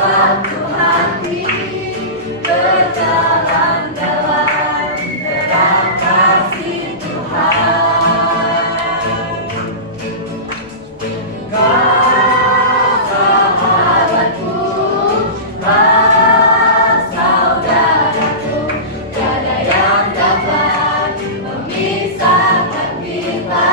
satu hati berjalan dalam terang kasih Tuhan. Kau sahabatku, kau saudaraku, tiada yang dapat memisahkan kita.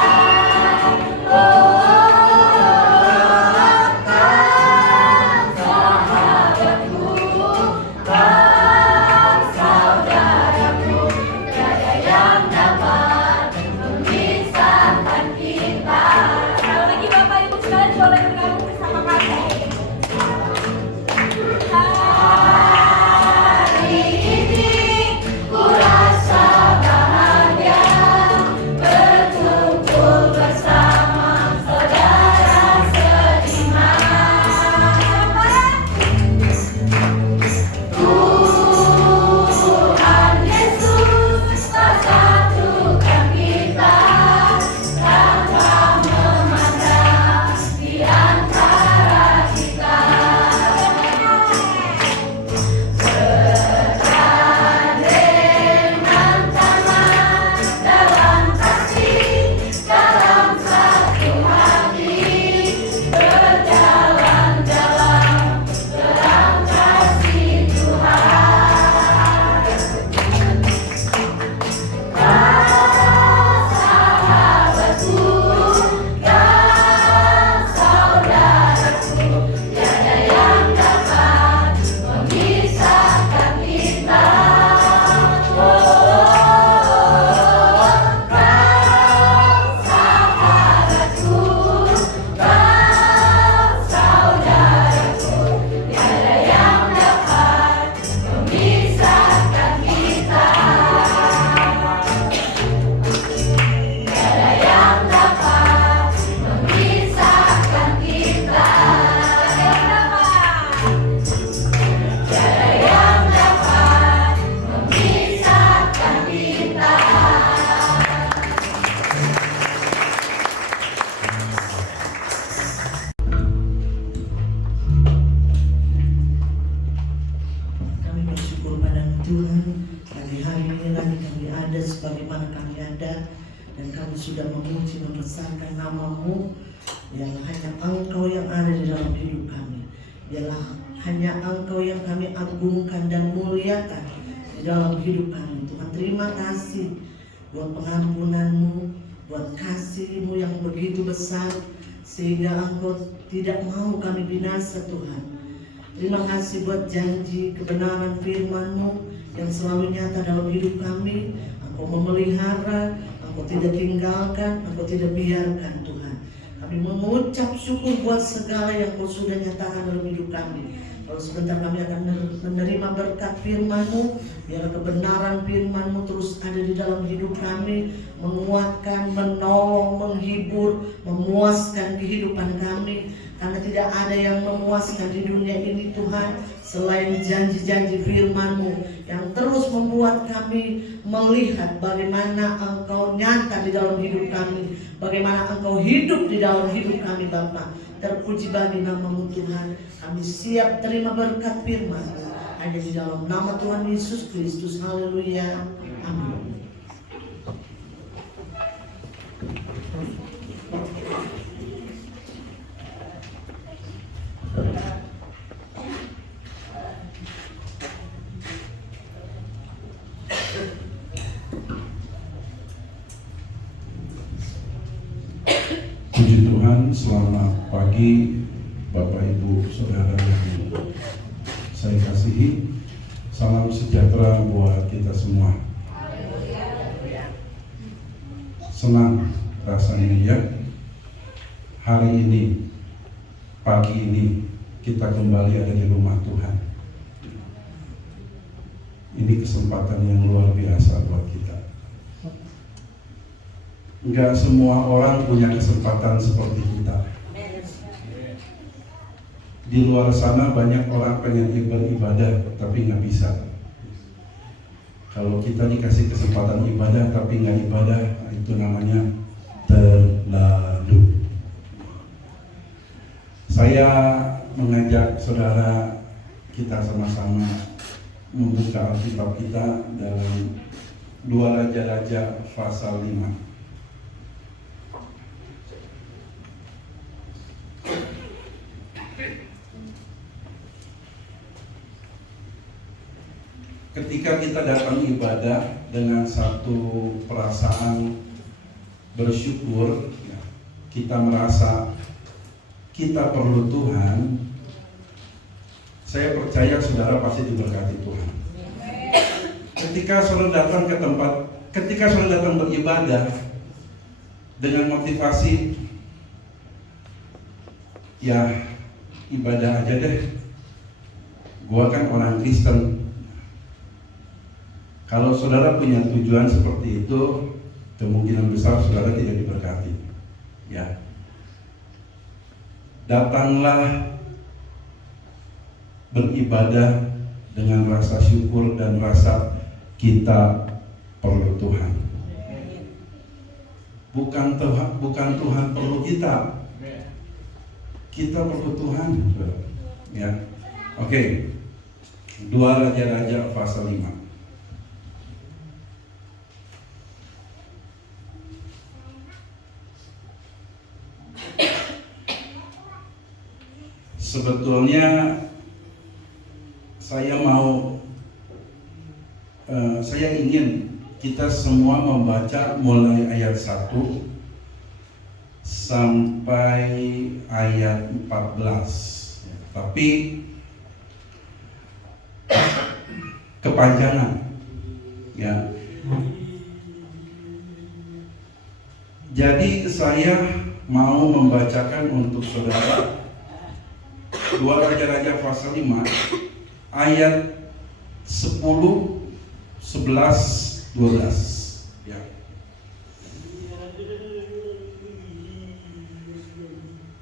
Dan kami sudah memuji membesarkan nama-Mu, yang hanya Engkau yang ada di dalam hidup kami. Biarlah hanya Engkau yang kami agungkan dan muliakan di dalam hidup kami. Tuhan, terima kasih buat pengampunan-Mu, buat kasih-Mu yang begitu besar, sehingga Engkau tidak mau kami binasa, Tuhan. Terima kasih buat janji kebenaran firman-Mu yang selalu nyata dalam hidup kami. Engkau memelihara, Engkau tidak tinggalkan, Engkau tidak biarkan, Tuhan. Kami mengucap syukur buat segala yang Kau sudah nyatakan dalam hidup kami. Kalau sebentar kami akan menerima berkat firman-Mu, biar kebenaran firman-Mu terus ada di dalam hidup kami, menguatkan, menolong, menghibur, memuaskan kehidupan kami. Karena tidak ada yang memuaskan di dunia ini, Tuhan, selain janji-janji firman-Mu yang terus membuat kami melihat bagaimana Engkau nyata di dalam hidup kami, bagaimana Engkau hidup di dalam hidup kami, Bapa. Terpuji bagi nama-Mu, Tuhan. Kami siap terima berkat firman-Mu hanya di dalam nama Tuhan Yesus Kristus. Haleluya. Amin. Puji Tuhan, selamat pagi Bapak Ibu Saudara yang saya kasihi. Salam sejahtera buat kita semua. Senang rasanya ya, hari ini, pagi ini kita kembali ada di rumah Tuhan. Ini kesempatan yang luar biasa buat kita. Enggak semua orang punya kesempatan seperti kita. Di luar sana banyak orang pengen beribadah tapi nggak bisa. Kalau kita dikasih kesempatan ibadah tapi nggak ibadah, itu namanya terlalu. Saya mengajak saudara kita sama-sama membuka Alkitab kita dalam 2 Raja-Raja pasal 5. Ketika kita datang ibadah dengan satu perasaan bersyukur, ya, kita merasa kita perlu Tuhan, saya percaya saudara pasti diberkati Tuhan. Ketika saudara datang beribadah dengan motivasi, ya ibadah aja deh, gua kan orang Kristen. Kalau saudara punya tujuan seperti itu, kemungkinan besar saudara tidak diberkati. Ya, datanglah beribadah dengan rasa syukur dan rasa kita perlu Tuhan. Bukan Tuhan perlu kita. Kita perlu Tuhan. Ya, oke. 2 Raja-Raja pasal 5. Sebetulnya saya ingin kita semua membaca mulai ayat 1 sampai ayat 14. Tapi kepanjangan, ya. Jadi saya mau membacakan untuk saudara 2 Raja-Raja pasal 5 ayat 10, 11, 12, ya.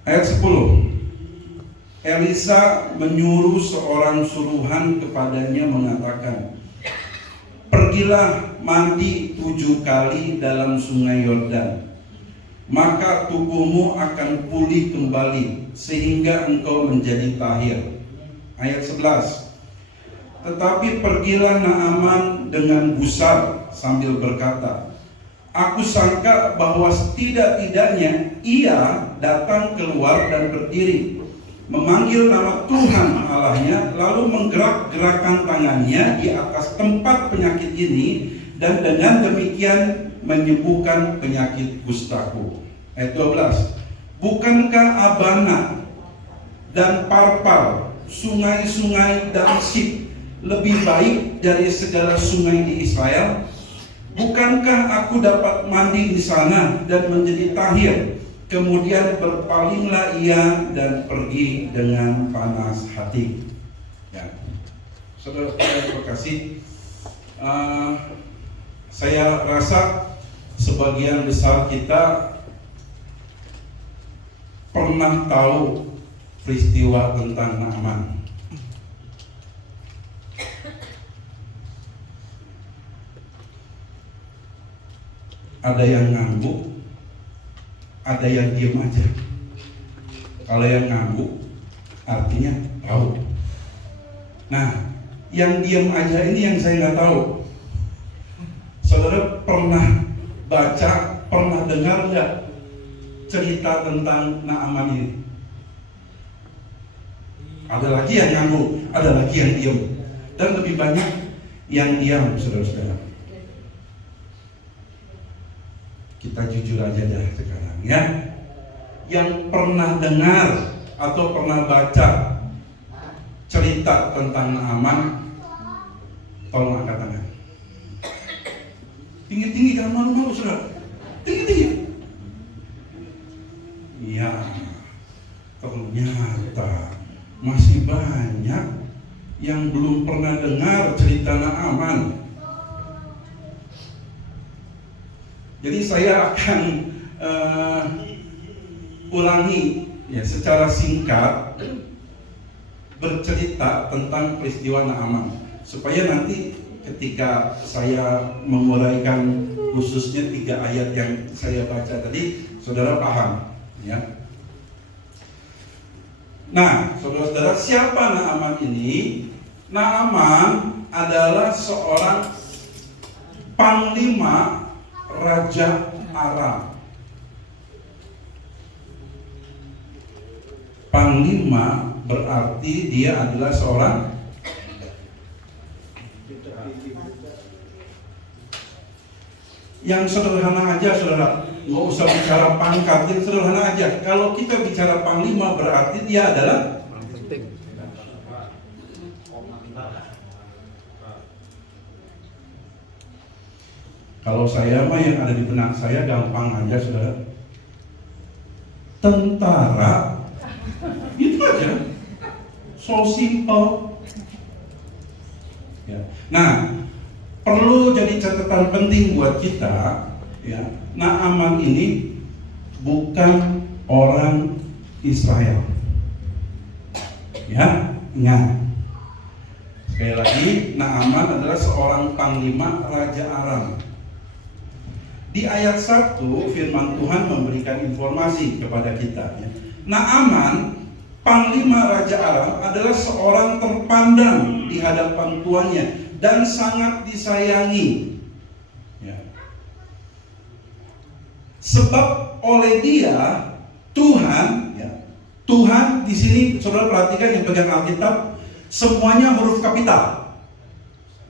Ayat 10. Elisa menyuruh seorang suruhan kepadanya mengatakan, "Pergilah mandi 7 kali dalam sungai Yordan, maka tubuhmu akan pulih kembali sehingga engkau menjadi tahir." Ayat 11. Tetapi pergilah Naaman dengan gusar sambil berkata, "Aku sangka bahwa setidak-tidaknya ia datang keluar dan berdiri, memanggil nama Tuhan Allahnya, lalu menggerak-gerakkan tangannya di atas tempat penyakit ini, dan dengan demikian menyembuhkan penyakit kustaku." Ayat 12. Bukankah Abana dan Parpar, sungai-sungai Damsyik, lebih baik dari segala sungai di Israel? Bukankah aku dapat mandi di sana dan menjadi tahir? Kemudian berpalinglah ia dan pergi dengan panas hati. Ya, saudara-saudara terkasih, saya rasa sebagian besar kita pernah tahu peristiwa tentang Naaman. Ada yang ngangguk, ada yang diam aja. Kalau yang ngangguk artinya tahu. Nah, yang diam aja ini yang saya nggak tahu. Saudara pernah baca, pernah dengar nggak cerita tentang Naaman ini? Ada lagi yang ngangguk, ada lagi yang diam, dan lebih banyak yang diam, saudara-saudara. Kita jujur aja dah sekarang, ya. Yang pernah dengar atau pernah baca cerita tentang Naaman, tolong angkat tangan. Tinggi-tinggi, jangan malu-malu, saudara. Tinggi-tinggi. Ya, ternyata masih banyak yang belum pernah dengar cerita Naaman. Jadi saya akan ulangi ya secara singkat bercerita tentang peristiwa Naaman, supaya nanti ketika saya menguraikan khususnya 3 ayat yang saya baca tadi, saudara paham, ya. Nah, saudara-saudara, siapa Naaman ini? Naaman adalah seorang panglima Raja Aram. Panglima berarti dia adalah seorang yang sederhana aja, saudara. Nggak usah bicara pangkat, yang sederhana aja. Kalau kita bicara panglima berarti dia adalah kalau saya mah yang ada di benak saya gampang aja, saudara. Tentara, itu aja, so simple. Ya. Nah, perlu jadi catatan penting buat kita, ya. Naaman ini bukan orang Israel. Ya, ingat. Sekali lagi, Naaman adalah seorang panglima Raja Aram. Di ayat 1, firman Tuhan memberikan informasi kepada kita, ya. Naaman, panglima Raja Aram, adalah seorang terpandang di hadapan tuannya dan sangat disayangi. Ya. Sebab oleh dia Tuhan, ya, Tuhan di sini saudara perhatikan yang pegang Alkitab semuanya huruf kapital.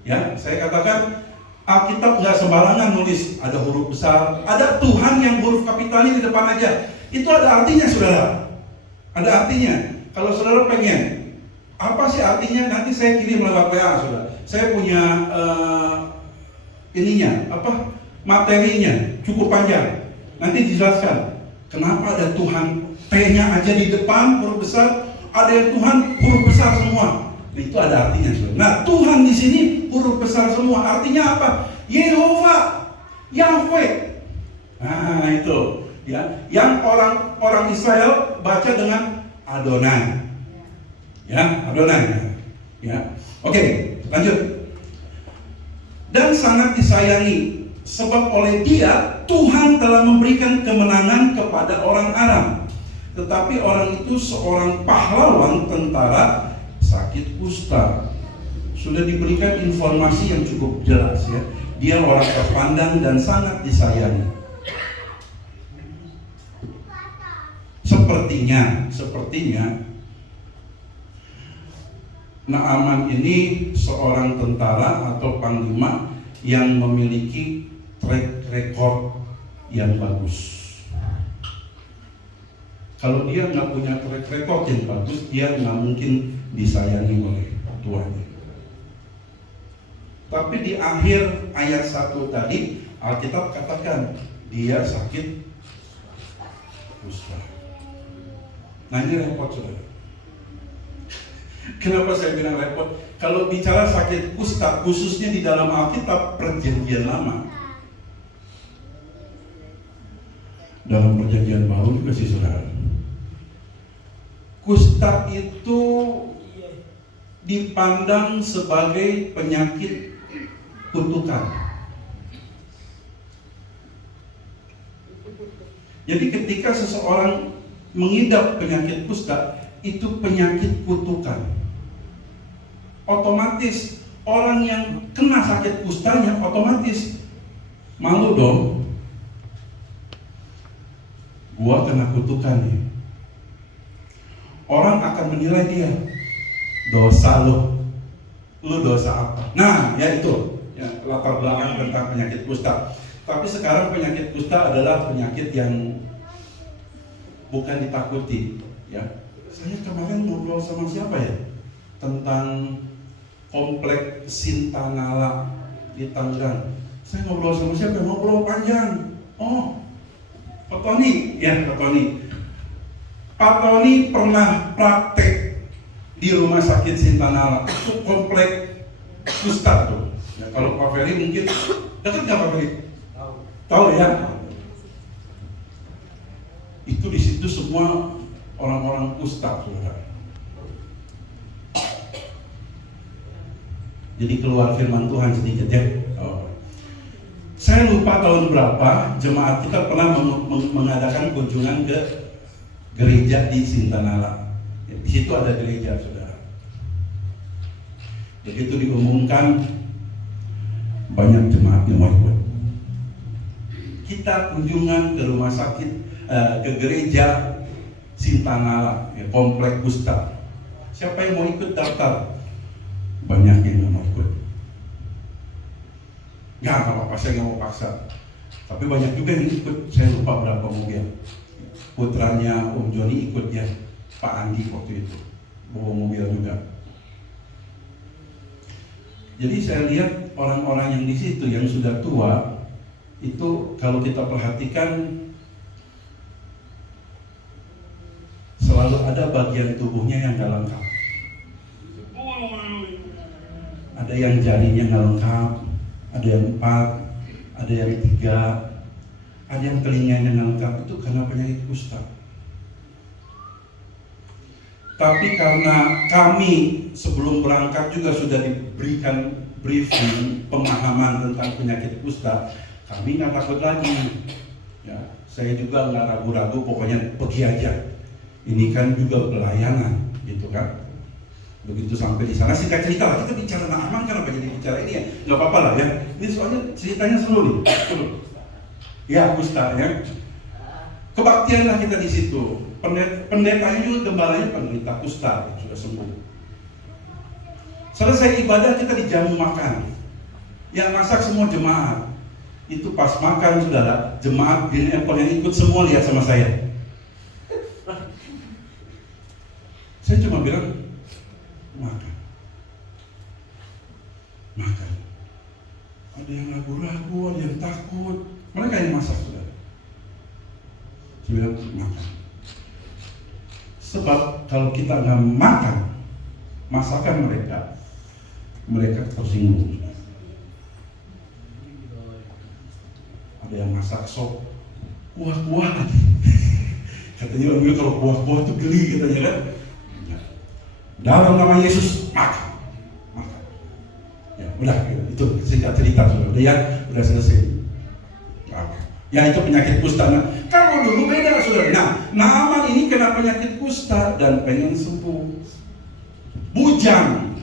Ya, saya katakan Alkitab nggak sembarangan nulis, ada huruf besar, ada Tuhan yang huruf kapitalnya di depan aja. Itu ada artinya, saudara. Ada artinya. Kalau saudara pengen, apa sih artinya? Nanti saya kirim lewat WA, saudara. Saya punya materinya cukup panjang. Nanti dijelaskan kenapa ada Tuhan T-nya aja di depan huruf besar, ada yang Tuhan huruf besar semua. Nah, itu ada artinya, saudara. Nah, Tuhan di sini huruf besar semua. Artinya apa? Yehova, Yahweh. Nah, itu ya, yang orang Israel baca dengan Adonai. Ya, Adonai. Ya. Oke, lanjut. Dan sangat disayangi sebab oleh dia Tuhan telah memberikan kemenangan kepada orang Aram. Tetapi orang itu seorang pahlawan tentara sakit kusta. Sudah diberikan informasi yang cukup jelas, ya. Dia orang terpandang dan sangat disayangi. Sepertinya Naaman ini seorang tentara atau panglima yang memiliki track record yang bagus. Kalau dia nggak punya track record yang bagus, dia nggak mungkin disayangi oleh tuannya. Tapi di akhir ayat 1 tadi, Alkitab katakan dia sakit kusta. Nah, ini repot, saudara. Kenapa saya bilang repot? Kalau bicara sakit kusta, khususnya di dalam Alkitab Perjanjian Lama, dalam Perjanjian Baru juga sih, saudara. Kusta itu dipandang sebagai penyakit kutukan. Jadi ketika seseorang mengidap penyakit kusta, itu penyakit kutukan. Otomatis orang yang kena sakit kustanya otomatis malu dong. Gua kena kutukan nih. Orang akan menilai dia, dosa lo dosa apa? Nah, ya itu ya, latar belakang tentang penyakit kusta. Tapi sekarang penyakit kusta adalah penyakit yang bukan ditakuti, ya. Saya kemarin ngobrol sama siapa ya tentang komplek Sintanala di Tangerang. Saya ngobrol sama siapa? Ngobrol panjang. Oh, Pak Tony, ya Pak Tony. Pak Tony pernah praktek di rumah sakit Sintanala. Itu komplek kusta tuh. Ya, kalau Pak Ferry mungkin dekat nggak Pak Ferry? Tahu ya? Itu di situ semua orang-orang kusta, saudara. Jadi keluar firman Tuhan sedikit ya. Saya lupa tahun berapa jemaat kita pernah mengadakan kunjungan ke gereja di Sintanala. Di situ ada gereja, saudara. Begitu diumumkan, banyak jemaat yang mau ikut. Kita kunjungan ke rumah sakit, ke gereja Sintanala, ya, Komplek Kusta. Siapa yang mau ikut daftar? Banyak yang nggak mau ikut. Nggak apa-apa, saya nggak mau paksa. Tapi banyak juga yang ikut. Saya lupa berapa mobil. Putranya Om Joni ikut ya, Pak Andi waktu itu bawa mobil juga. Jadi saya lihat orang-orang yang di situ yang sudah tua itu, kalau kita perhatikan selalu ada bagian tubuhnya yang nggak lengkap. Ada yang jarinya nggak lengkap, ada yang 4, ada yang 3, ada yang telinganya nggak lengkap. Itu karena penyakit kusta. Tapi karena kami sebelum berangkat juga sudah diberikan briefing pemahaman tentang penyakit kusta, kami nggak takut lagi. Ya, saya juga nggak ragu-ragu, pokoknya pergi aja. Ini kan juga pelayanan, gitu kan. Begitu sampai di sana, singkat cerita lah, kita bicara Naaman, kenapa jadi bicara ini ya? Nggak apa-apa lah ya. Ini soalnya ceritanya seru nih. Ya, kusta ya. Kebaktian lah kita di situ. Pendetanya juga, gembalanya penderita kusta, sudah sembuh. Selesai ibadah kita dijamu makan. Yang masak semua jemaat. Itu pas makan, saudara, jemaat Green Apple yang ikut semua lihat sama saya. Saya cuma bilang, makan. Makan. Ada yang ragu-ragu, ada yang takut. Mereka yang masak, saudara. Saya bilang, makan. Sebab kalau kita nggak makan masakan mereka tersinggung. Ada yang masak sop kuah-kuah lagi. Katanya orang bilang kalau kuah-kuah itu geli, katanya kan. Dalam nama Yesus makan. Ya udah, itu singkat cerita, sudah ya, udah selesai. Ya itu penyakit kusta. Nah, kalau dulu beda, saudara. Nah, Naaman ini kena penyakit kusta dan pengen sembuh. Bujang,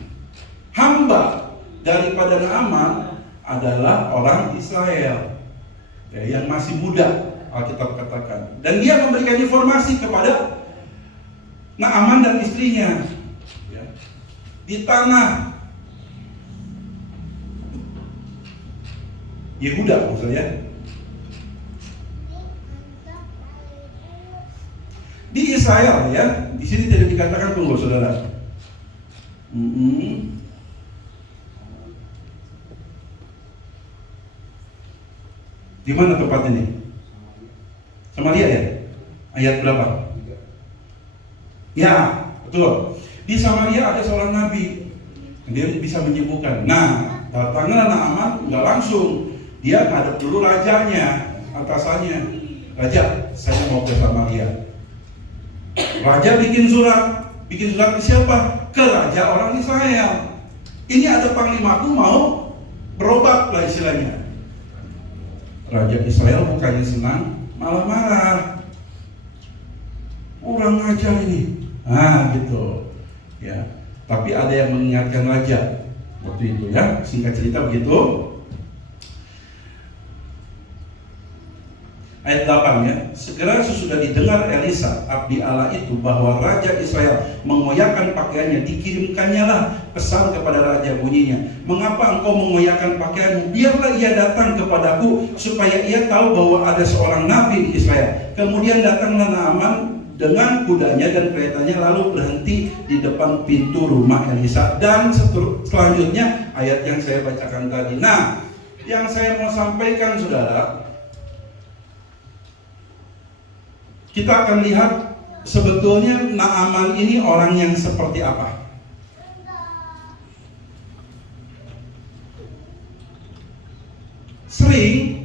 hamba daripada Naaman adalah orang Israel, ya, yang masih muda, Alkitab katakan. Dan dia memberikan informasi kepada Naaman dan istrinya, ya, di tanah Yehuda maksudnya. Di Israel ya, di sini tidak dikatakan, tunggu saudara. Di mana tempat ini? Samaria ya? Ayat berapa? Ya, betul. Di Samaria ada seorang nabi. Dia bisa menyembuhkan. Nah, datanglah Naaman, nggak langsung. Dia ngadep dulu rajanya, atasannya. Raja, saya mau ke Samaria. Raja bikin surat ke siapa? Ke raja orang Israel. Ini ada panglimaku mau berobat lah istilahnya. Raja Israel bukannya senang, malah marah. Kurang ajar ini. Nah gitu. Ya. Tapi ada yang mengingatkan raja waktu itu ya. Singkat cerita begitu. Ayat 8 ya, segera sesudah didengar Elisa, abdi Allah itu, bahwa Raja Israel mengoyakkan pakaiannya, dikirimkannya lah pesan kepada Raja bunyinya, mengapa engkau mengoyakkan pakaianmu? Biarlah ia datang kepadaku, supaya ia tahu bahwa ada seorang nabi di Israel. Kemudian datanglah Naaman dengan kudanya dan keretanya, lalu berhenti di depan pintu rumah Elisa. Dan selanjutnya ayat yang saya bacakan tadi. Nah, yang saya mau sampaikan saudara, kita akan lihat sebetulnya Naaman ini orang yang seperti apa. Sering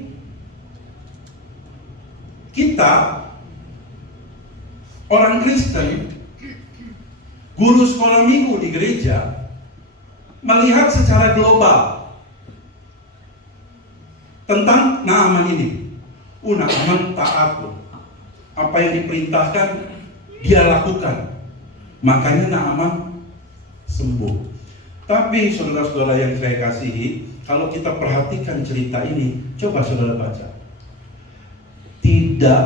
kita orang Kristen, guru sekolah minggu di gereja, melihat secara global tentang Naaman ini. Naaman taat, apa yang diperintahkan dia lakukan. Makanya Naaman sembuh. Tapi saudara-saudara yang saya kasihi, kalau kita perhatikan cerita ini, coba saudara baca. Tidak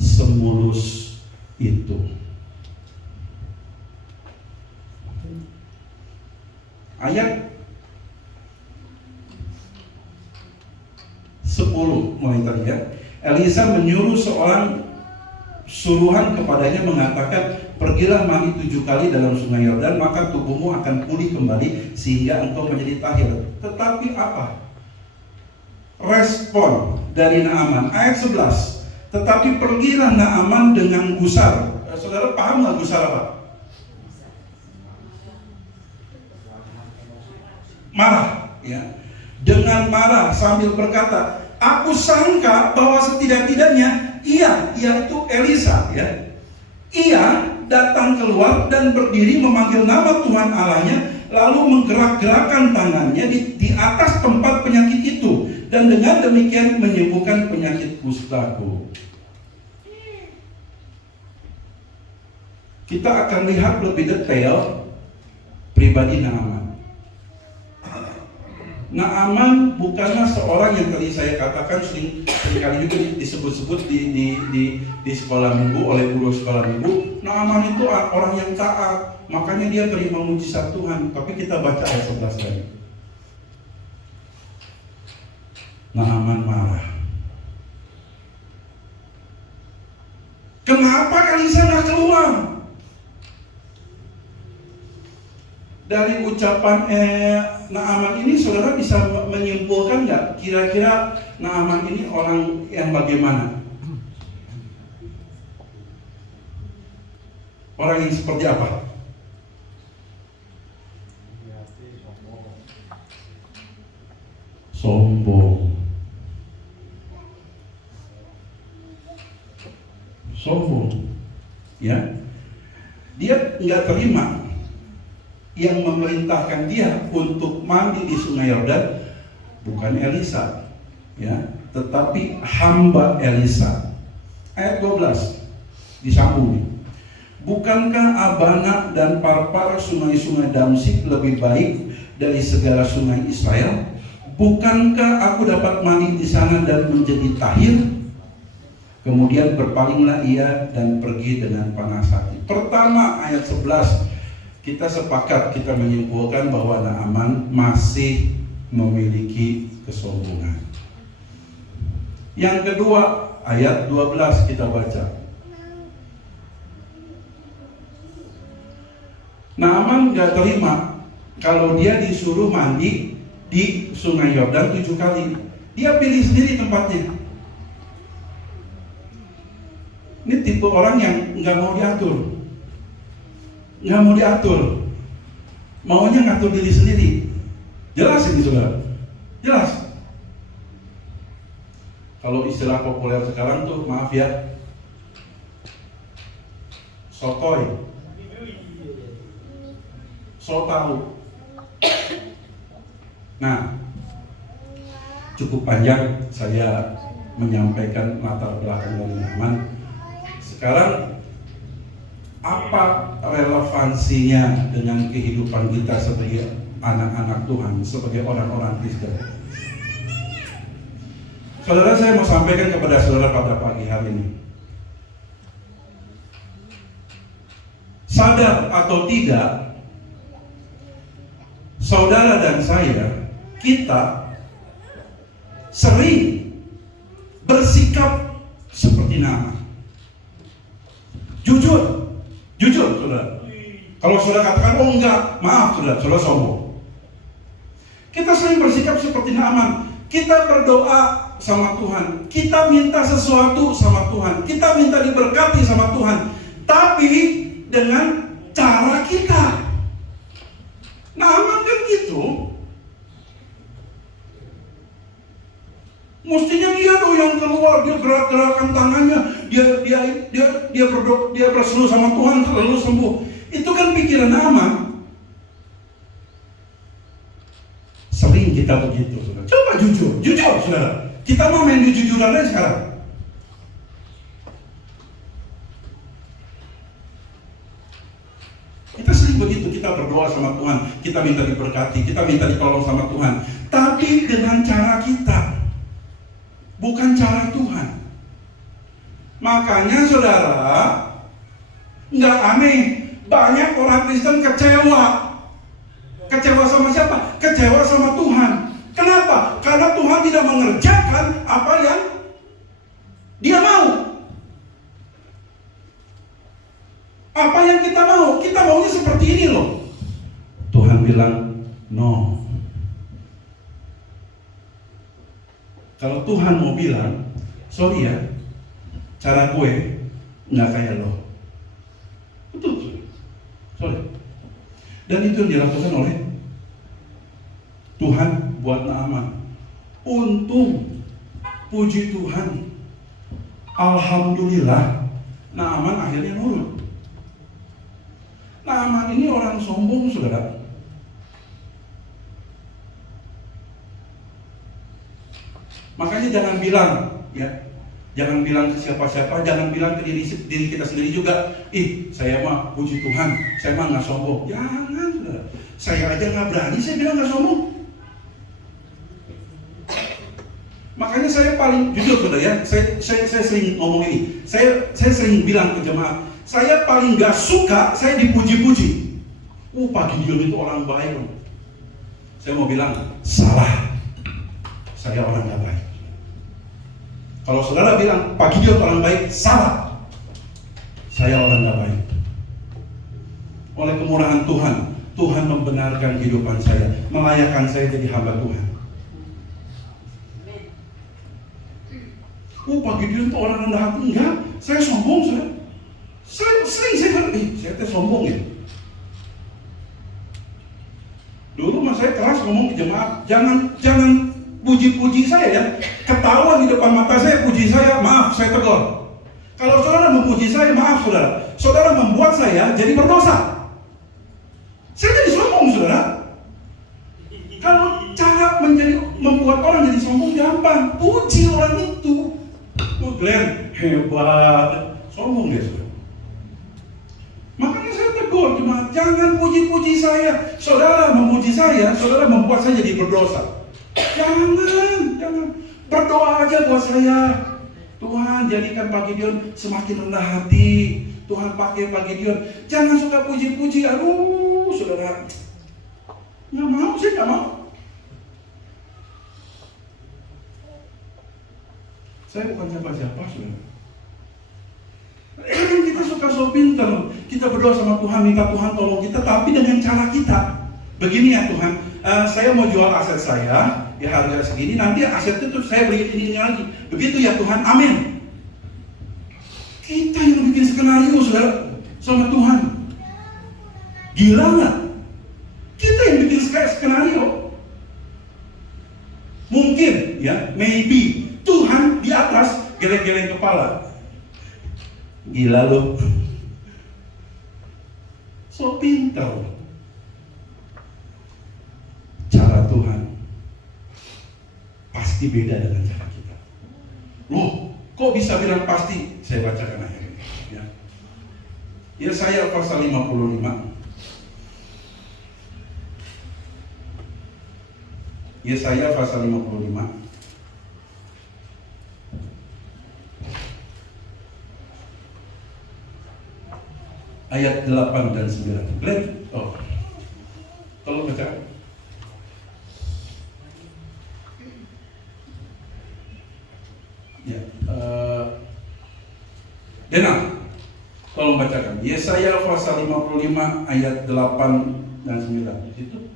semulus itu. Ayat 10 mulai tadi ya. Elisa menyuruh seorang suruhan kepadanya mengatakan, pergilah mandi 7 kali dalam sungai Yordan, maka tubuhmu akan pulih kembali sehingga engkau menjadi tahir. Tetapi apa respon dari Naaman? Ayat 11. Tetapi pergilah Naaman dengan gusar. Saudara paham nggak gusar apa? Marah, ya. Dengan marah sambil berkata, aku sangka bahwa setidak-tidaknya ia itu Elisa, ya. Ia datang keluar dan berdiri memanggil nama Tuhan Allahnya, lalu menggerak-gerakkan tangannya di atas tempat penyakit itu, dan dengan demikian menyembuhkan penyakit kustaku. Kita akan lihat lebih detail pribadi Naaman. Naaman bukanlah seorang yang tadi saya katakan seringkali juga disebut-sebut di sekolah minggu oleh guru sekolah minggu. Naaman itu orang yang taat, makanya dia terima mujizat Tuhan. Tapi kita baca ayat 11 tadi. Naaman marah. Kenapa Elisa nggak keluar? Dari ucapan Naaman ini saudara bisa menyimpulkan nggak kira-kira Naaman ini orang yang bagaimana? Orang yang seperti apa? Sombong. Ya, dia nggak terima yang memerintahkan dia untuk mandi di sungai Yordan bukan Elisa, ya, tetapi hamba Elisa. Ayat 12 disambung nih. Bukankah Abana dan Parpar sungai-sungai Damsyik lebih baik dari segala sungai Israel? Bukankah aku dapat mandi di sana dan menjadi tahir? Kemudian berpalinglah ia dan pergi dengan panas hati. Pertama ayat 11 kita sepakat, kita menyimpulkan bahwa Naaman masih memiliki kesombongan. Yang kedua, ayat 12 kita baca. Naaman gak terima kalau dia disuruh mandi di sungai Yordan 7 kali. Dia pilih sendiri tempatnya. Ini tipe orang yang gak mau diatur. Nggak mau diatur, maunya ngatur diri sendiri. Jelas ini saudara, jelas. Kalau istilah populer sekarang tuh, maaf ya, sotoy, so tahu. Nah, cukup panjang saya menyampaikan latar belakang dari Naaman. Sekarang apa relevansinya dengan kehidupan kita sebagai anak-anak Tuhan, sebagai orang-orang Kristen? Saudara, saya mau sampaikan kepada saudara pada pagi hari ini. Sadar atau tidak, saudara dan saya, kita sering bersikap seperti Naaman. Jujur, saudara. Kalau saudara katakan, oh enggak, maaf saudara sombong. Kita sering bersikap seperti Naaman. Kita berdoa sama Tuhan, kita minta sesuatu sama Tuhan, kita minta diberkati sama Tuhan, tapi dengan cara kita. Naaman kan gitu. Mestinya dia tuh yang keluar, dia gerak-gerakan tangannya, dia berdoa, dia berseru sama Tuhan lalu sembuh. Itu kan pikiran Naaman. Sering kita begitu, saudara. Coba jujur, saudara. Kita mau main jujur-jujuran aja sekarang. Tuhan, kita minta diberkati, kita minta ditolong sama Tuhan. Tapi dengan cara kita, bukan cara Tuhan. Makanya saudara, nggak aneh, banyak orang Kristen kecewa. Kecewa sama siapa? Kecewa sama Tuhan. Kenapa? Karena Tuhan tidak mengerjakan apa yang Dia mau. Apa yang kita mau? Kita maunya seperti ini loh. Tuhan bilang, no. Kalau Tuhan mau bilang, sorry ya, cara gue nggak kayak lo. Betul. Sorry. Dan itu yang dilakukan oleh Tuhan buat Naaman. Untung, puji Tuhan, alhamdulillah, Naaman akhirnya nurut. Naaman ini orang sombong, saudara. Makanya jangan bilang, ya, jangan bilang ke siapa-siapa, jangan bilang ke diri kita sendiri juga, saya mah puji Tuhan, saya mah nggak sombong. Jangan, saudara. Saya aja nggak berani, saya bilang nggak sombong. Makanya saya paling jujur, saudara ya, saya sering ngomong ini, saya sering bilang ke jemaat, saya paling nggak suka saya dipuji-puji. Pak Gideon itu orang baik. Saya mau bilang, salah. Saya orang nggak baik. Kalau saudara bilang Pak Gideon orang baik, salah. Saya orang nggak baik. Oleh kemurahan Tuhan, Tuhan membenarkan kehidupan saya, melayakkan saya jadi hamba Tuhan. Pak Gideon itu orang rendah hati. Enggak, saya sombong, saudara. Saya sering saya sombong ya. Dulu mas saya keras ngomong ke jemaat, jangan puji-puji saya ya. Ketahuan di depan mata saya, puji saya, maaf, saya tegur. Kalau saudara memuji saya, maaf saudara, saudara membuat saya jadi berdosa. Saya jadi sombong, saudara. Kalau cara membuat orang jadi sombong gampang, puji orang itu. Glenn hebat, sombong dia, saudara. Makanya saya tegur cuma jangan puji-puji saya. Saudara memuji saya, saudara membuat saya jadi berdosa. Jangan. Berdoa aja buat saya. Tuhan jadikan Pak Gideon semakin rendah hati. Tuhan pakai Pak Gideon. Jangan suka puji-puji. Aduh, saudara. Nggak mau, saya nggak mau. Saya bukan siapa-siapa, saudara. Kita suka so pinter, kita berdoa sama Tuhan, minta Tuhan tolong kita, tapi dengan cara kita. Begini ya Tuhan, saya mau jual aset saya, ya harga segini, nanti aset itu saya beli ini lagi. Begitu ya Tuhan, amin. Kita yang bikin skenario, saudara, sama Tuhan. Gila nggak? Kita yang bikin skenario. Mungkin, ya, maybe Tuhan di atas geleng-geleng kepala. Gila lo. So pintar. Cara Tuhan pasti beda dengan cara kita. Loh, kok bisa bilang pasti? Saya bacakan akhirnya ya. Yesaya pasal 55. Yesaya pasal 55. Ayat 8 dan 9. Glenn, tolong baca. Ya, Dena, tolong bacakan. Yesaya pasal 55 ayat 8 dan 9. Di situ.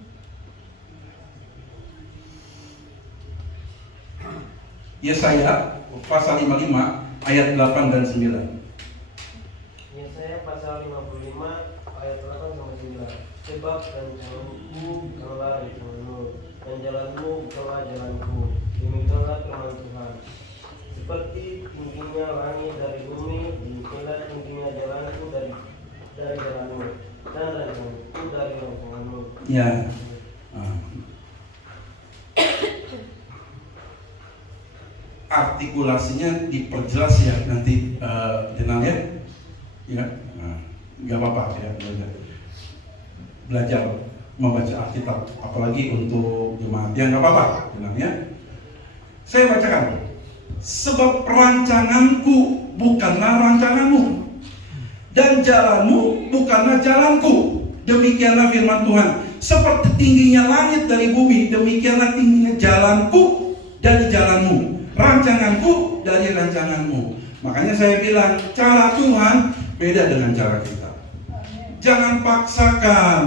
Yesaya pasal 55 ayat 8 dan 9. Yesaya pasal 55 ayat 8 sampai 9. Sebab rancanganku bukanlah rancanganmu, dan jalanmu bukanlah jalanku. Demikianlah firman Tuhan. Seperti tingginya langit dari bumi, demikianlah tingginya jalanku dari jalanmu, dan rancanganku dari rancanganmu. Ya. Artikulasinya diperjelas ya nanti Denal ya, nggak apa-apa ya belajar. membaca Alkitab, apalagi untuk jemaat. Ya nggak apa-apa, ya. Saya bacakan. Sebab rancanganku bukanlah rancanganmu, dan jalanmu bukanlah jalanku. Demikianlah firman Tuhan. Seperti tingginya langit dari bumi, demikianlah tingginya jalanku dari jalanmu, rancanganku dari rancanganmu. Makanya saya bilang, cara Tuhan beda dengan cara kita. Jangan paksakan,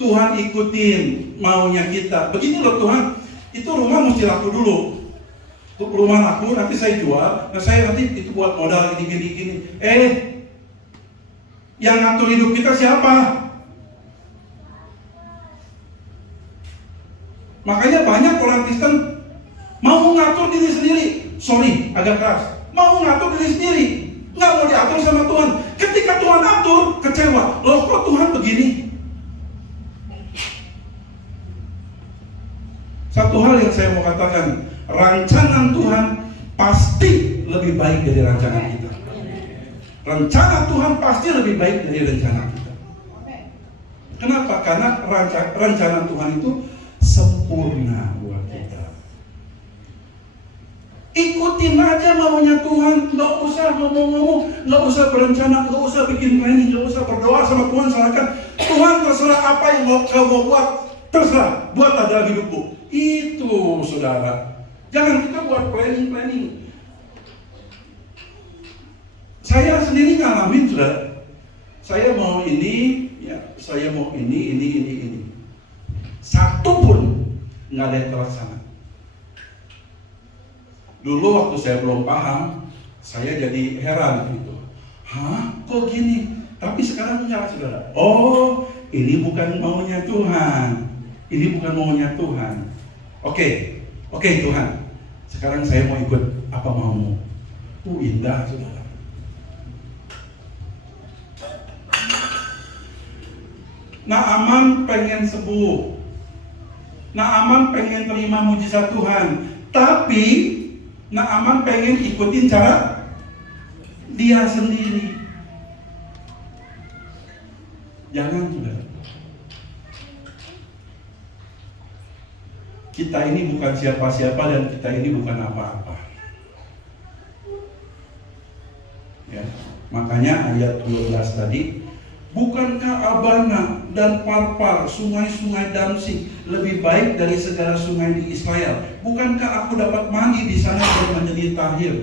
Tuhan ikutin maunya kita. Begini loh Tuhan, itu rumah mesti laku dulu. Rumah laku, nanti saya jual, nah saya nanti itu buat modal gini. Yang ngatur hidup kita siapa? Makanya banyak orang Kristen mau ngatur diri sendiri. Sorry, agak keras. Mau ngatur diri sendiri, nggak mau diatur sama Tuhan. Ketika Tuhan atur, kecewa. Loh kok Tuhan begini? Satu hal yang saya mau katakan, rancangan Tuhan pasti lebih baik dari rancangan kita. Rencana Tuhan pasti lebih baik dari rencana kita. Kenapa? Karena rencana Tuhan itu sempurna buat kita. Ikutin aja maunya Tuhan, nggak usah ngomong-ngomong, nggak usah berencana, nggak usah bikin planning, nggak usah berdoa sama Tuhan. Serahkan Tuhan, terserah apa yang kau mau buat, terserah, buatlah dalam hidupku. Itu saudara, jangan kita buat planning. Saya sendiri ngalamin saudara, saya mau ini, ya saya mau ini. Satu pun nggak ada yang terlaksana. Dulu waktu saya belum paham, saya jadi heran gitu. Hah, kok gini? Tapi sekarang enggak, saudara. Oh, ini bukan maunya Tuhan. Ini bukan maunya Tuhan. Oke, Tuhan. Sekarang saya mau ikut apa maumu. Indah, saudara. Naaman pengen sembuh. Naaman pengen terima mujizat Tuhan. Tapi Naaman pengen ikutin cara dia sendiri. Jangan, saudara. Kita ini bukan siapa-siapa dan kita ini bukan apa-apa. Ya, makanya ayat 12 tadi, bukankah Abana dan Parpar, sungai-sungai Damsik, lebih baik dari segala sungai di Israel? Bukankah aku dapat mandi di sana dan menjadi tahir?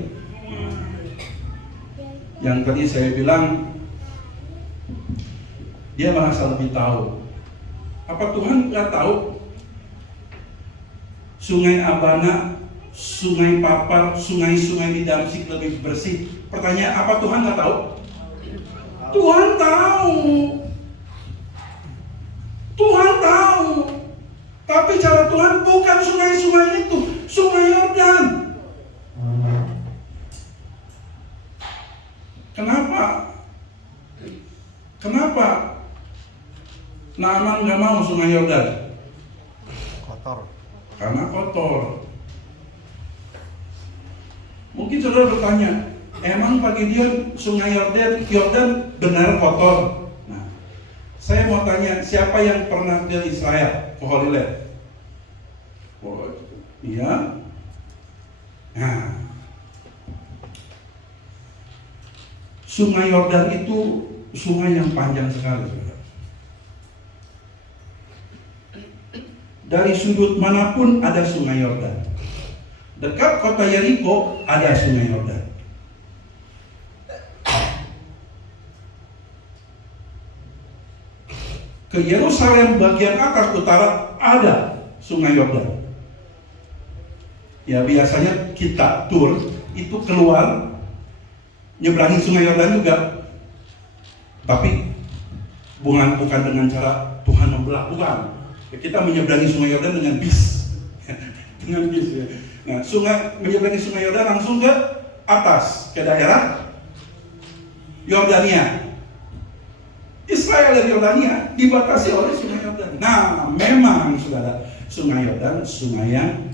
Yang tadi saya bilang, dia merasa lebih tahu. Apa Tuhan nggak tahu? Sungai Abana, sungai Parpar, sungai-sungai di Damsik lebih bersih. Pertanyaan, apa Tuhan nggak tahu? Tuhan tahu. Tuhan tahu. Tapi cara Tuhan bukan sungai-sungai itu, sungai Yordan. Kenapa Naaman nggak mau sungai Yordan? Kotor. Karena kotor. Mungkin saudara bertanya, emang bagi dia sungai Yordan benar kotor? Nah, saya mau tanya, siapa yang pernah ke Israel, ke Holy Land? Oh, iya. Nah, sungai Yordan itu sungai yang panjang sekali, saudara. Dari sudut manapun ada sungai Yordan. Dekat kota Yeriko ada sungai Yordan. Ke Yerusalem bagian atas utara ada sungai Yordan. Ya biasanya kita tur itu keluar nyeberangi sungai Yordan juga. Tapi bukan dengan cara Tuhan membelah, bukan. Kita menyeberangi sungai Yordan dengan bis. Dengan bis ya. Nah, menyeberangi sungai Yordan langsung ke atas, ke daerah Yordania. Israel dan Yordania dibatasi oleh sungai Yordan. Nah, memang saudara, sungai Yordan sungai yang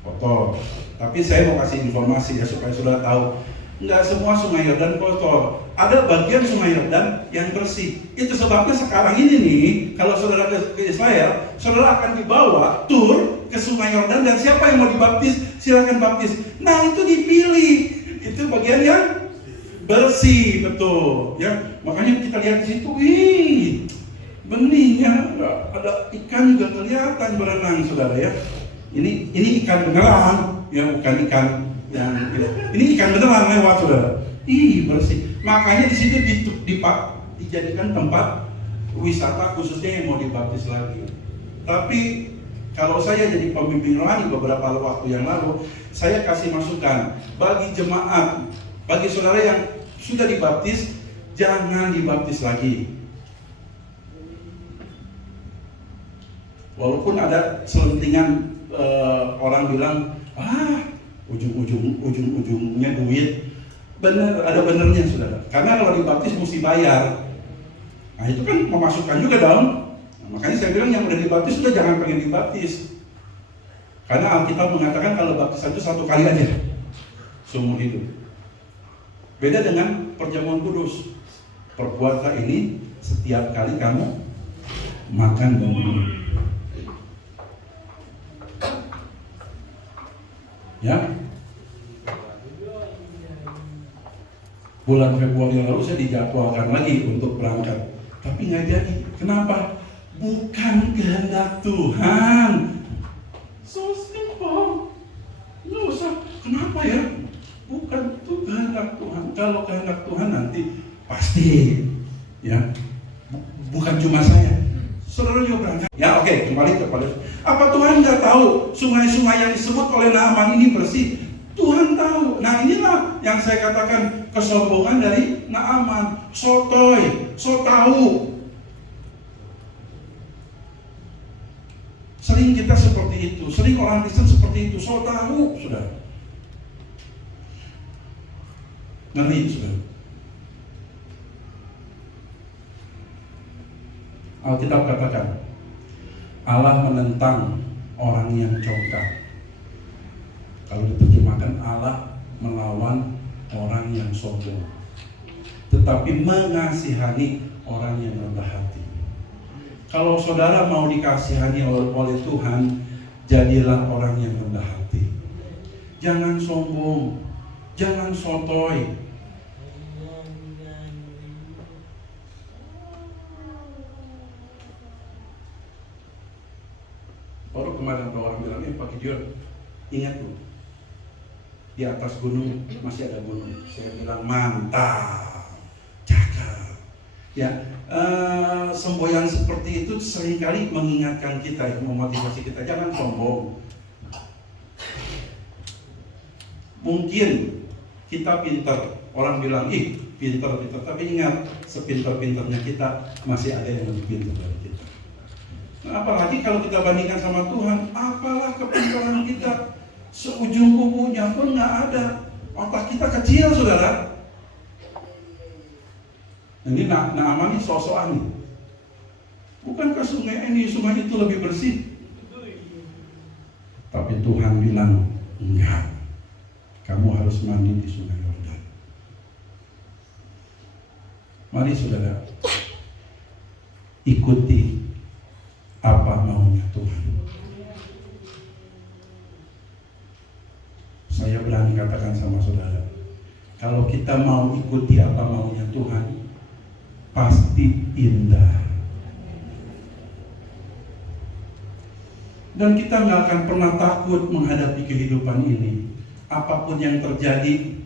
kotor. Tapi saya mau kasih informasi ya supaya saudara tahu. Nggak semua sungai Yordan kotor. Ada bagian sungai Yordan yang bersih. Itu sebabnya sekarang ini nih, kalau saudara ke Israel, saudara akan dibawa tur ke sungai Yordan, dan siapa yang mau dibaptis, silakan baptis. Nah, itu dipilih. Itu bagian yang bersih, betul. Ya, makanya kita lihat di situ, benihnya ada ikan juga kelihatan berenang, saudara ya. Ini ikan beneran, ya bukan ikan yang ini ikan beneran lewat, saudara. Bersih. Makanya di situ dijadikan tempat wisata khususnya yang mau dibaptis lagi. Tapi kalau saya jadi pembimbing rohani beberapa waktu yang lalu, saya kasih masukan bagi jemaat, bagi saudara yang sudah dibaptis, jangan dibaptis lagi. Walaupun ada selentingan orang bilang, ujung-ujungnya duit. Benar, ada benernya, saudara. Karena kalau dibaptis mesti bayar. Nah, itu kan memasukkan juga dong. Nah, makanya saya bilang yang udah dibaptis sudah jangan pengen dibaptis. Karena Alkitab mengatakan kalau baptisan itu 1 kali aja seumur hidup. Beda dengan perjamuan kudus. Perbuatlah ini setiap kali kamu makan dan minum. Ya. Bulan Februari yang lalu saya dijadwalkan lagi untuk berangkat, tapi nggak jadi. Kenapa? Bukan kehendak Tuhan. So simple. Nggak usah. Kenapa ya? Bukan itu kehendak Tuhan. Kalau kehendak Tuhan nanti pasti, ya. Bukan cuma saya. Saudara juga berangkat. Ya oke, kembali kepada apa Tuhan nggak tahu sungai-sungai yang disebut oleh Naaman ini bersih? Tuhan tahu. Nah, inilah yang saya katakan kesombongan dari Naaman. Sotoy, so tahu. Sering kita seperti itu, sering orang Kristen seperti itu, so tahu, sudah. Ngeri, sudah. Alkitab katakan, Allah menentang orang yang congkak. Kalau diterjemahkan, Allah melawan orang yang sombong, tetapi mengasihani orang yang rendah hati. Kalau saudara mau dikasihani oleh Tuhan, jadilah orang yang rendah hati. Jangan sombong, jangan sotoy. Baru kemarin ada orang bilang, Pak Gideon, ingat tuh, di atas gunung masih ada gunung. Saya bilang mantap, cakep. Ya, semboyan seperti itu seringkali mengingatkan kita, memotivasi kita, jangan sombong. Mungkin kita pintar, orang bilang pintar, tapi ingat, sepintar-pintarnya kita masih ada yang lebih pintar dari kita. Nah, apalagi kalau kita bandingkan sama Tuhan, apalah kepintaran kita. Seujung kukunya pun nggak ada. Otak kita kecil, saudara. Ini Naaman ini sosokan nih. Bukankah sungai itu lebih bersih? Tapi Tuhan bilang, enggak. Kamu harus mandi di sungai Yordan. Mari saudara, ikuti apa maunya Tuhan. Saya berani katakan sama saudara, kalau kita mau ikuti apa maunya Tuhan, pasti indah. Dan kita nggak akan pernah takut menghadapi kehidupan ini. Apapun yang terjadi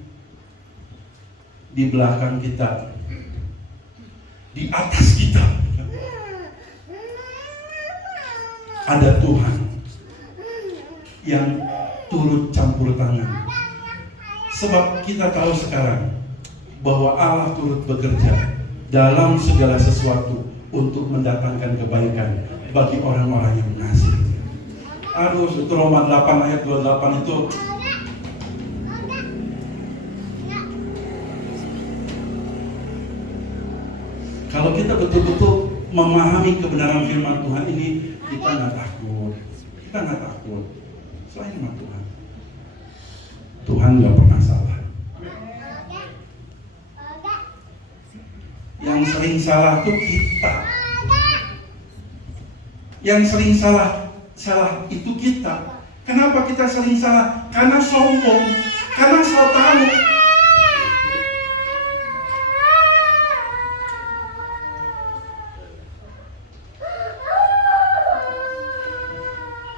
di belakang kita, di atas kita, ada Tuhan yang turut campur tangan. Sebab kita tahu sekarang bahwa Allah turut bekerja dalam segala sesuatu untuk mendatangkan kebaikan bagi orang-orang yang mengasihi. Aduh, itu Roma 8 ayat 28 itu kalau kita betul-betul memahami kebenaran firman Tuhan ini, kita nggak takut. Kita nggak takut. Selain sama Tuhan nggak pernah salah. Yang sering salah tuh kita. Yang sering salah itu kita. Kenapa kita sering salah? Karena sombong, karena so tahu.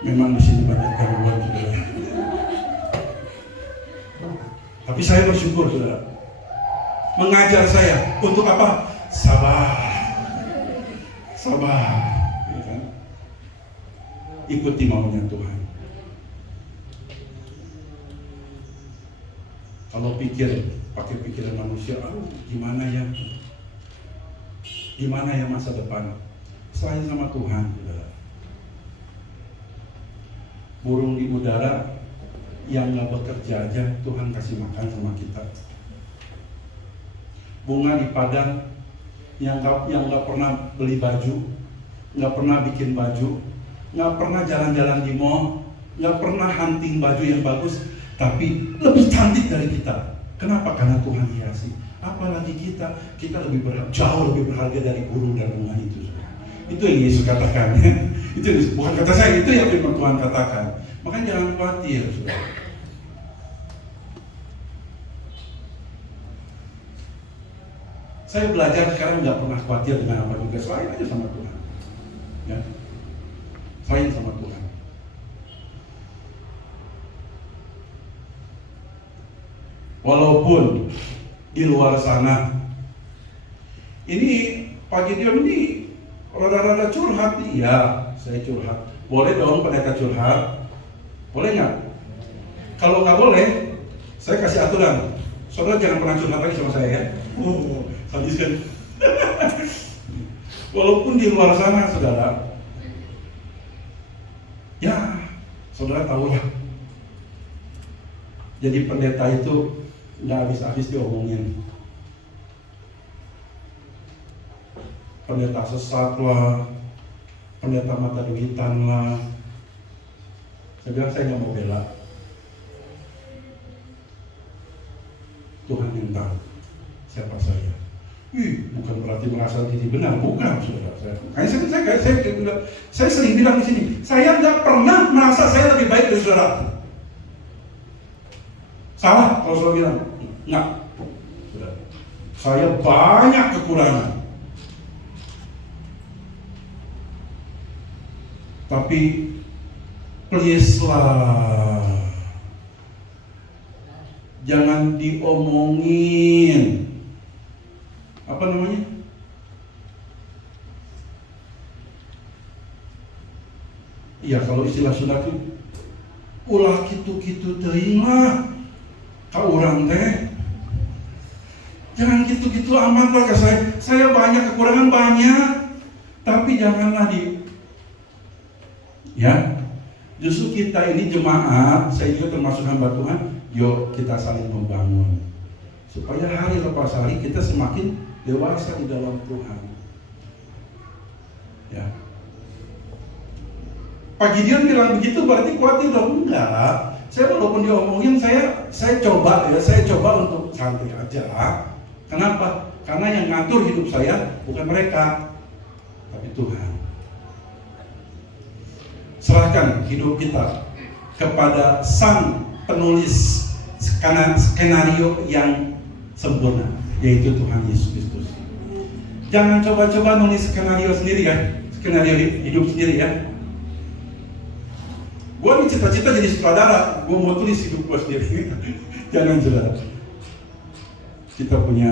Memang di sini banyak gangguan, saudara. Tapi saya bersyukur, saudara. Mengajar saya untuk apa? Sabar, ya kan? Ikuti maunya Tuhan. Kalau pakai pikiran manusia, gimana ya masa depan? Selain sama Tuhan, saudara. Burung di udara yang nggak bekerja aja Tuhan kasih makan sama kita. Bunga di padang yang nggak pernah beli baju, nggak pernah bikin baju, nggak pernah jalan-jalan di mall, nggak pernah hunting baju yang bagus, tapi lebih cantik dari kita. Kenapa? Karena Tuhan hiasi. Apalagi kita jauh lebih berharga dari burung dan bunga itu. Itu yang Yesus katakan. Itu bukan kata saya, itu yang firman Tuhan katakan. Makanya jangan khawatir, saudara. Saya belajar sekarang nggak pernah khawatir dengan apa juga, selain aja sama Tuhan. Ya, selain sama Tuhan. Walaupun di luar sana, ini Pak Gideon ini rada-rada curhat nih, ya saya curhat. Boleh dong pendeta curhat? Boleh nggak? Kalau nggak boleh, saya kasih aturan. Saudara jangan pernah curhat lagi sama saya ya. Sadis kan? Walaupun di luar sana, saudara, ya saudara tahu ya. Jadi pendeta itu nggak habis-habis diomongin. Pendeta sesat lah, pendeta mata duitan lah. Saya bilang saya nggak mau bela. Tuhan yang tahu siapa saya. Bukan berarti merasa diri benar, bukan, saudara. Saya sering bilang di sini, saya nggak pernah merasa saya lebih baik dari saudara. Salah kalau saudara bilang, nggak. Saya banyak kekurangan. Tapi please lah, jangan diomongin. Apa namanya? Iya, kalau istilah Sunda tuh ulah kitu-kitu teuing lah ka urang teh. Jangan gitu-gitu amat lah ke saya. Saya banyak kekurangan banyak, tapi janganlah ya. Justru kita ini jemaat, saya juga termasuk hamba Tuhan. Yuk kita saling membangun supaya hari lepas hari kita semakin dewasa di dalam Tuhan. Ya. Pak Gideon bilang begitu berarti khawatir dong? Enggak. Saya walaupun diomongin saya coba untuk santai aja. Kenapa? Karena yang ngatur hidup saya bukan mereka, tapi Tuhan. Serahkan hidup kita kepada Sang Penulis skenario yang sempurna, yaitu Tuhan Yesus Kristus. Jangan coba-coba nulis skenario sendiri ya, skenario hidup sendiri ya. Gue nih cita-cita jadi sutradara, gue mau tulis hidup gue sendiri. Jangan, saudara. Kita punya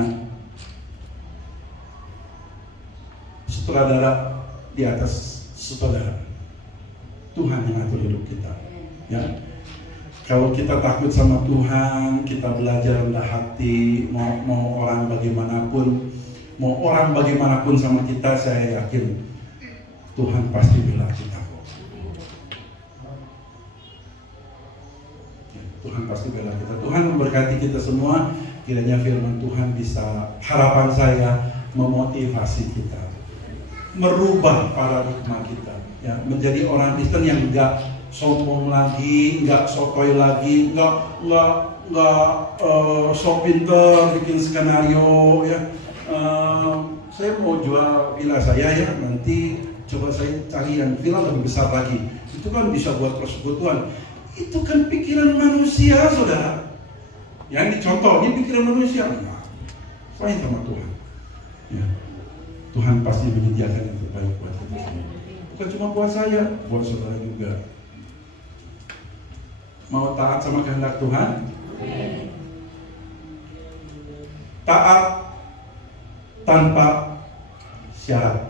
sutradara di atas sutradara. Tuhan yang atur hidup kita. Ya. Kalau kita takut sama Tuhan, kita belajar rendah hati, mau orang bagaimanapun sama kita, saya yakin Tuhan pasti bela kita. Ya, Tuhan pasti bela kita. Tuhan memberkati kita semua. Kiranya firman Tuhan bisa, harapan saya, memotivasi kita, merubah paradigma kita, ya, menjadi orang Kristen yang enggak sombong lagi, enggak sotoy lagi, enggak so pinter bikin skenario, ya, saya mau jual villa saya ya, nanti coba saya cari yang villa lebih besar lagi. Itu kan bisa buat persekutuan. Itu kan pikiran manusia, saudara. Yang dicontoh, ini pikiran manusia. Nah, selain sama Tuhan. Ya. Tuhan pasti menyediakan yang terbaik buat kita semua. Bukan cuma buat saya, buat saudara juga. Mau taat sama kehendak Tuhan? Taat tanpa syarat.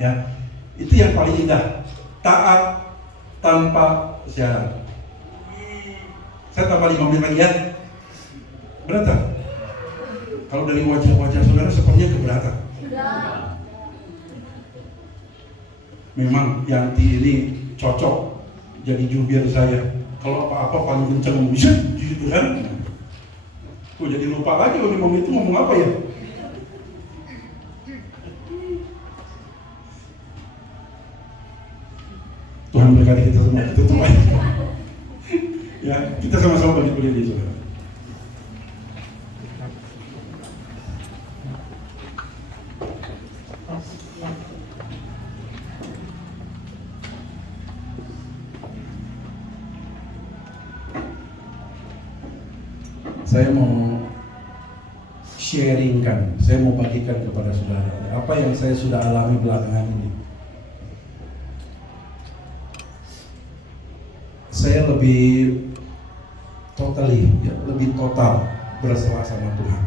Ya, itu yang paling indah. Taat tanpa syarat. Saya tambah 5 menit lagi ya. Berat tak? Kalau dari wajah-wajah saudara sepertinya keberatan. Memang Yanti ini cocok jadi jubir saya. Kalau apa-apa paling kencang bisa gitu kan. Tuh jadi lupa lagi 5 menit itu ngomong apa ya. Tuhan berkati kita semua. Tutup aja. Ya, kita sama-sama berdiri saudara. Saya mau sharingkan, saya mau bagikan kepada saudara apa yang saya sudah alami belakangan ini. Saya lebih lebih total berserah sama Tuhan.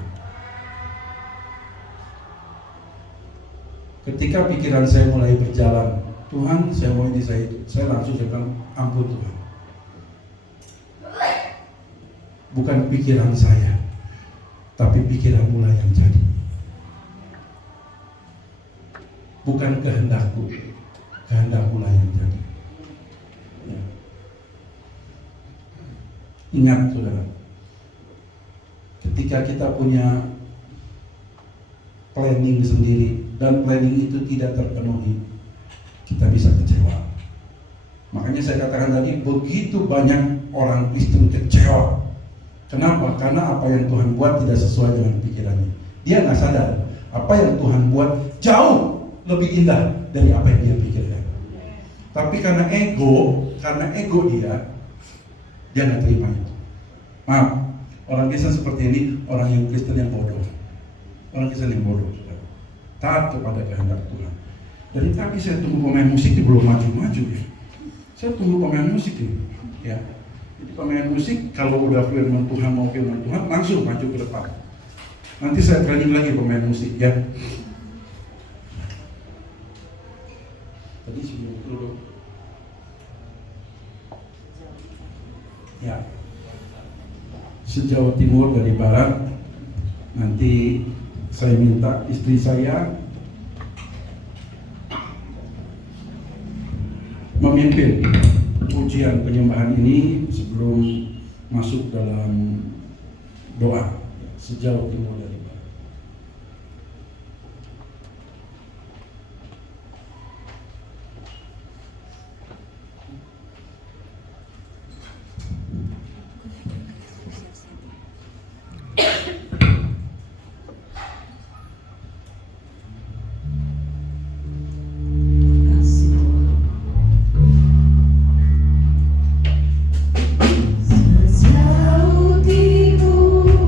Ketika pikiran saya mulai berjalan, Tuhan saya mau ini, saya langsung bilang ampun Tuhan. Bukan pikiran saya, tapi pikiranmu lah yang jadi. Bukan kehendakku, kehendakmu lah yang jadi. Ya. Ingat saudara, ketika kita punya planning sendiri dan planning itu tidak terpenuhi, kita bisa kecewa. Makanya saya katakan tadi, begitu banyak orang Kristen kecewa. Kenapa? Karena apa yang Tuhan buat tidak sesuai dengan pikirannya. Dia nggak sadar apa yang Tuhan buat jauh lebih indah dari apa yang dia pikirkan. Tapi karena ego dia nggak terima itu. Maaf, orang Kristen seperti ini orang yang Kristen yang bodoh. Orang Kristen yang bodoh, saudara. Taat kepada kehendak Tuhan. Dari tadi saya tunggu pemain musik ini belum maju-maju ya. Saya tunggu pemain musik ini, ya. Jadi pemain musik kalau udah firman Tuhan mau firman Tuhan langsung maju ke depan. Nanti saya training lagi pemain musik ya. Tadi sebelum dulu. Ya. Sejauh timur dari barat. Nanti saya minta istri saya memimpin pujian penyembahan ini sebelum masuk dalam doa sejauh timur dari barat. Sejauh timur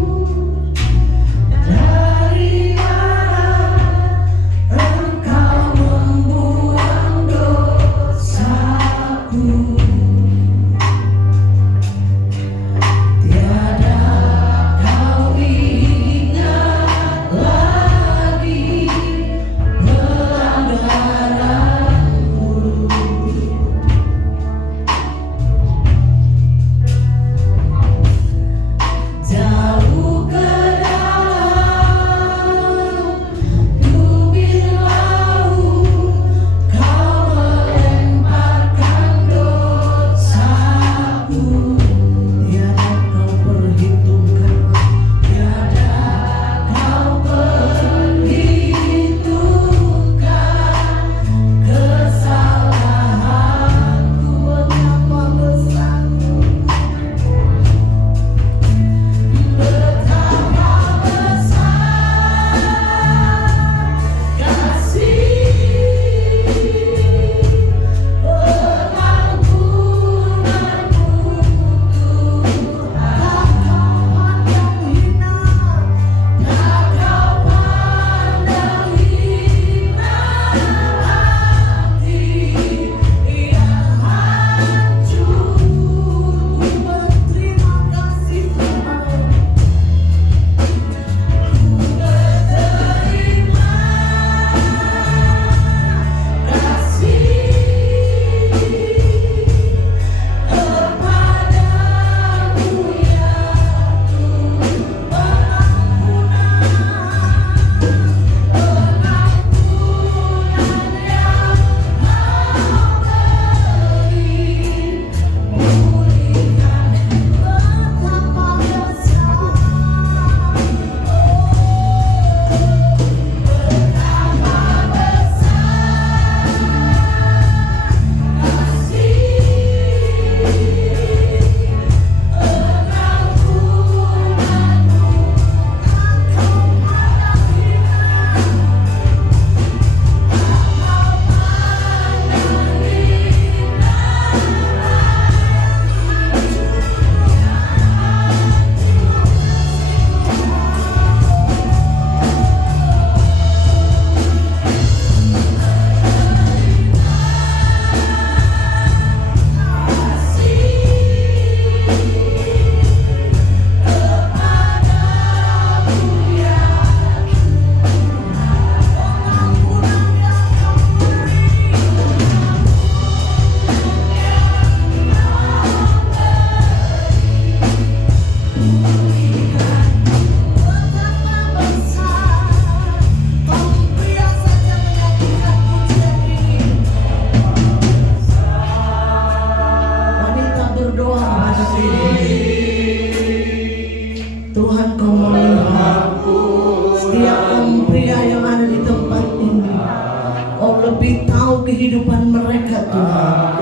mereka Tuhan.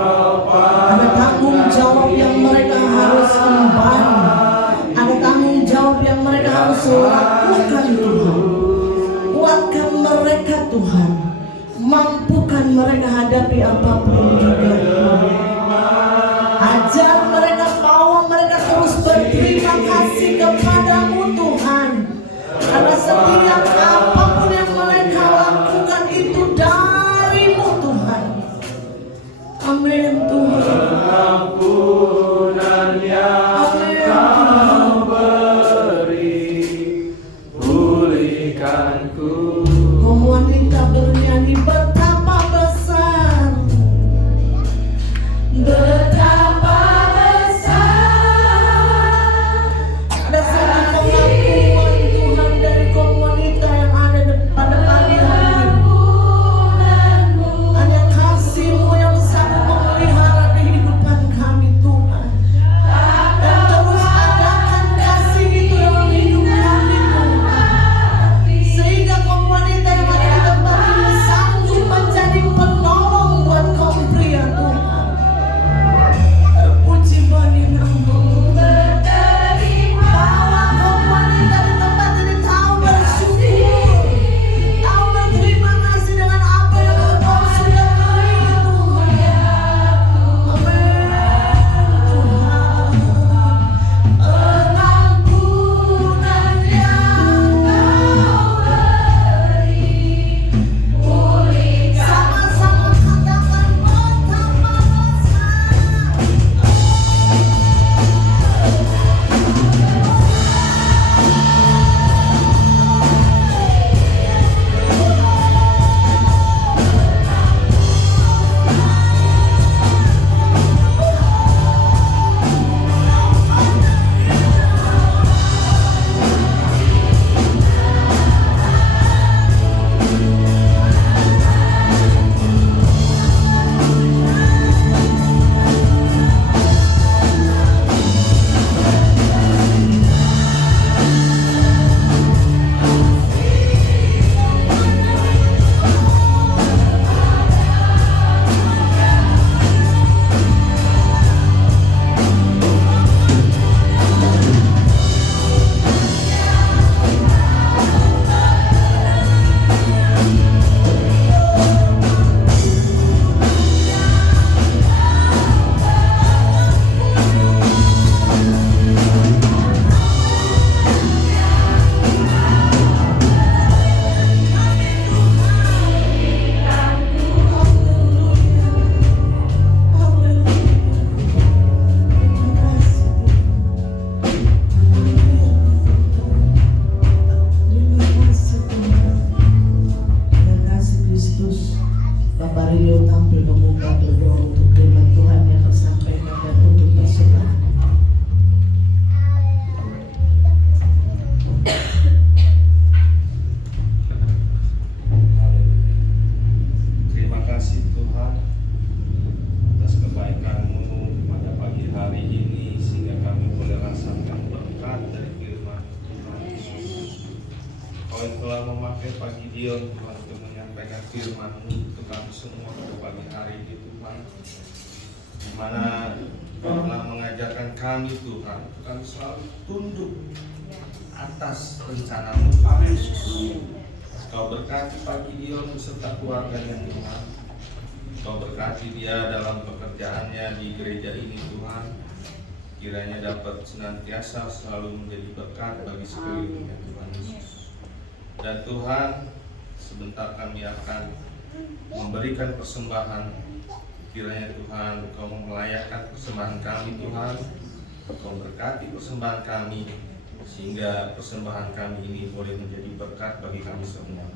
Ada tanggung jawab yang mereka harus emban. Ada tanggung jawab yang mereka harus lakukan Tuhan. Kuatkan mereka Tuhan. Mampukan mereka hadapi apapun juga Tuhan. Ajar mereka bahwa mereka terus berterima kasih kepadamu Tuhan. Karena setiap apapun yang mereka lakukan itu darimu Tuhan. Amin Tuhan. Ampunan yang Kau beri, pulihkanku. Kaum wanita bernyanyi betapa besar, betapa besar. Ada satu pengakuan Tuhan dari kaum wanita yang ada pada pagi hari. Hanya kasih-Mu yang sanggup memelihara kehidupan kami Tuhan. Dan terus adakan kasih itu dalam hidup kami Tuhan. Sehingga kaum wanita yang ada di tempat ini sanggup menjadi penolong buat kaum pria Tuhan. Terpuji bagi nama-Mu. Bahwa kaum wanita di tempat ini tahu bersyukur, tahu berterima kasih dengan apa yang Engkau sudah beri Tuhan. Amin Tuhan. Pengampunan yang Kau beri, sama-sama katakan betapa besar. Dengan kasih Kristus, Bapak Rio tampil membuka berdoa untuk firman Tuhan yang disampaikan dan untuk persembahan. Terima kasih Tuhan atas kebaikan-Mu pada pagi hari ini sehingga kami boleh rasakan berkat dari firman Tuhan Yesus. Kau yang telah memakai pagi Dion Tuhan untuk menyampaikan firman-Mu untuk kami semua pada pagi hari ini Tuhan, di mana Kau telah mengajarkan kami Tuhan, kami selalu tunduk atas rencana-Mu Tuhan Yesus. Kau berkati pagi Dion beserta keluarganya Tuhan. Kau berkati dia dalam pekerjaannya di gereja ini Tuhan. Kiranya dapat senantiasa selalu menjadi berkat bagi sekelilingnya Tuhan Yesus. Dan Tuhan, sebentar kami akan memberikan persembahan. Kiranya Tuhan, Kau melayakkan persembahan kami Tuhan. Kau berkati persembahan kami, sehingga persembahan kami ini boleh menjadi berkat bagi kami semua.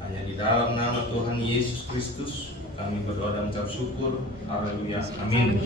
Hanya di dalam nama Tuhan Yesus Kristus kami berdoa dan mengucap syukur. Haleluya. Amin.